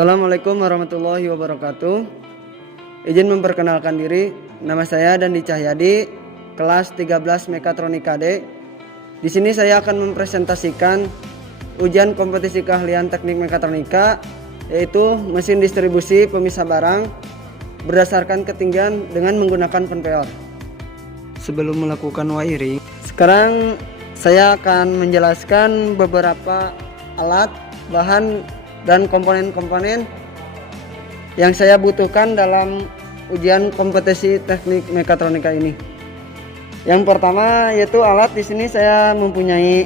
Assalamualaikum warahmatullahi wabarakatuh. Izin memperkenalkan diri, nama saya Dandi Cahyadi, kelas 13 Mekatronika D. Di sini saya akan mempresentasikan ujian kompetisi keahlian teknik mekatronika, yaitu mesin distribusi pemisah barang berdasarkan ketinggian dengan menggunakan konveyor. Sebelum melakukan wiring, sekarang saya akan menjelaskan beberapa alat, bahan, dan komponen-komponen yang saya butuhkan dalam ujian kompetisi teknik mekatronika ini. Yang pertama yaitu alat. Di sini saya mempunyai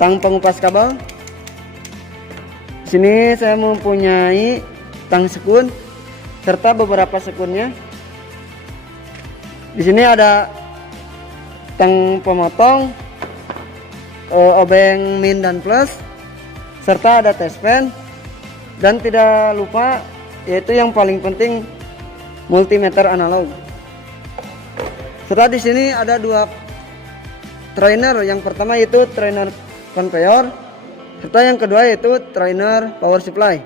tang pengupas kabel. Di sini saya mempunyai tang sekun serta beberapa sekunnya. Di sini ada tang pemotong, obeng min dan plus, serta ada test pen, dan tidak lupa yaitu yang paling penting multimeter analog. Serta di sini ada dua trainer, yang pertama yaitu trainer konveyor, serta yang kedua yaitu trainer power supply.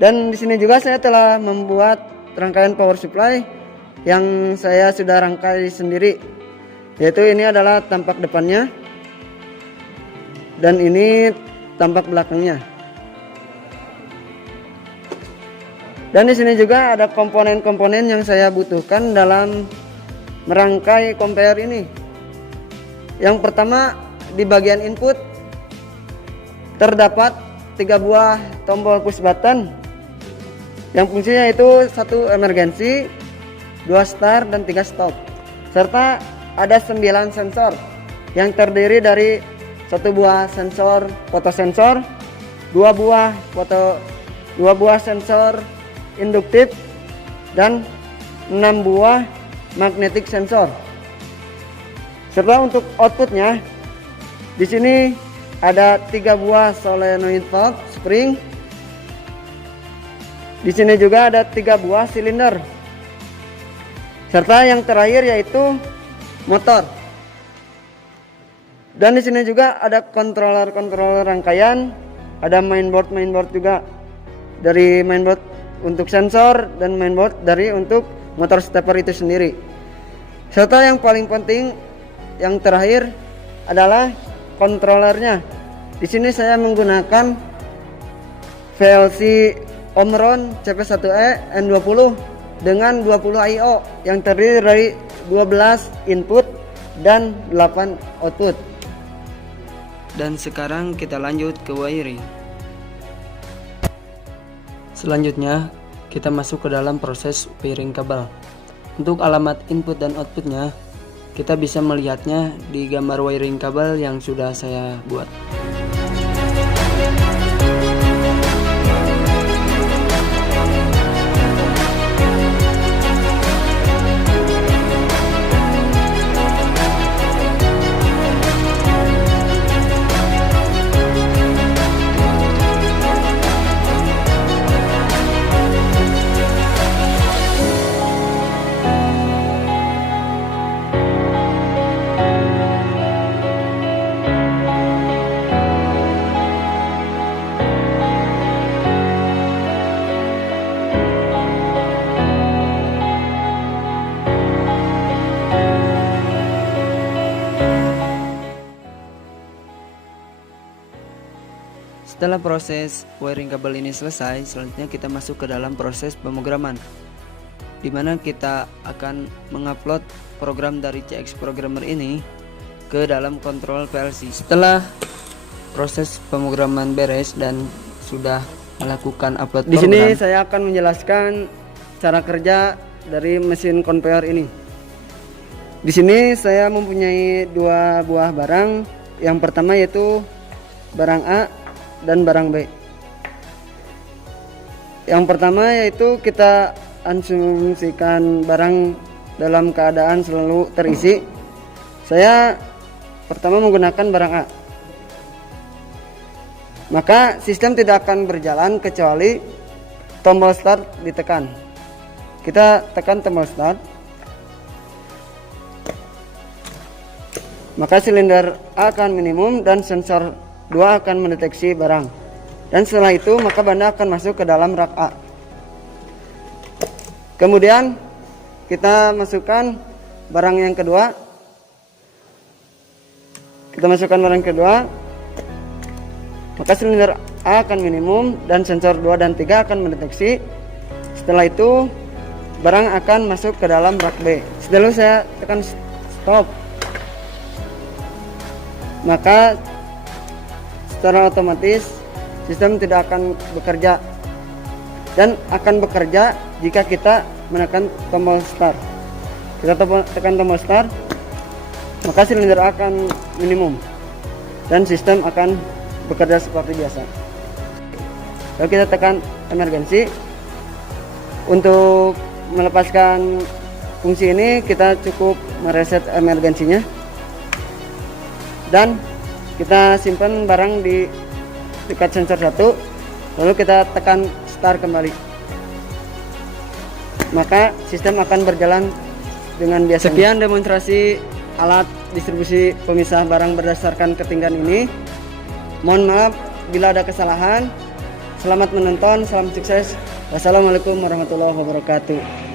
Dan di sini juga saya telah membuat rangkaian power supply yang saya sudah rangkai sendiri, yaitu ini adalah tampak depannya dan ini tampak belakangnya. Dan di sini juga ada komponen-komponen yang saya butuhkan dalam merangkai konveyor ini. Yang pertama, di bagian input terdapat 3 buah tombol push button yang fungsinya itu 1 emergency, 2 start, dan 3 stop. Serta ada 9 sensor yang terdiri dari 1 buah sensor fotosensor, 2 buah sensor induktif, dan 6 buah magnetic sensor. Serta untuk outputnya, di sini ada 3 buah solenoid valve spring. Di sini juga ada 3 buah silinder. Serta yang terakhir yaitu motor. Dan di sini juga ada controller rangkaian, ada mainboard juga dari mainboard untuk sensor dan mainboard dari untuk motor stepper itu sendiri. Serta yang paling penting yang terakhir adalah kontrolernya. Di sini saya menggunakan VLC Omron CP1E N20 dengan 20 I/O yang terdiri dari 12 input dan 8 output. Dan sekarang kita lanjut ke wiring. Selanjutnya kita masuk ke dalam proses wiring kabel. Untuk alamat input dan outputnya kita bisa melihatnya di gambar wiring kabel yang sudah saya buat. Setelah proses wiring kabel ini selesai, selanjutnya kita masuk ke dalam proses pemrograman, di mana kita akan mengupload program dari CX Programmer ini ke dalam kontrol PLC. Setelah proses pemrograman beres dan sudah melakukan upload program, di sini saya akan menjelaskan cara kerja dari mesin konveyor ini. Di sini saya mempunyai 2 buah barang. Yang pertama yaitu barang A dan barang B. Yang pertama yaitu kita asumsikan barang dalam keadaan selalu terisi. Saya pertama menggunakan barang A, maka sistem tidak akan berjalan kecuali tombol start ditekan. Kita tekan tombol start, maka silinder A akan minimum dan sensor 2 akan mendeteksi barang. Dan setelah itu maka benda akan masuk ke dalam rak A. Kemudian kita masukkan barang yang kedua. Maka silinder A akan minimum dan sensor 2 dan 3 akan mendeteksi. Setelah itu barang akan masuk ke dalam rak B. Setelah saya tekan stop, maka secara otomatis sistem tidak akan bekerja, dan akan bekerja jika kita menekan tombol start. Kita tekan tombol start, maka silinder A akan minimum dan sistem akan bekerja seperti biasa. Lalu kita tekan emergency. Untuk melepaskan fungsi ini kita cukup mereset emergensinya, dan kita simpan barang di dekat sensor 1, lalu kita tekan start kembali, maka sistem akan berjalan dengan biasa. Sekian demonstrasi alat distribusi pemisah barang berdasarkan ketinggian ini. Mohon maaf bila ada kesalahan. Selamat menonton, salam sukses. Wassalamualaikum warahmatullahi wabarakatuh.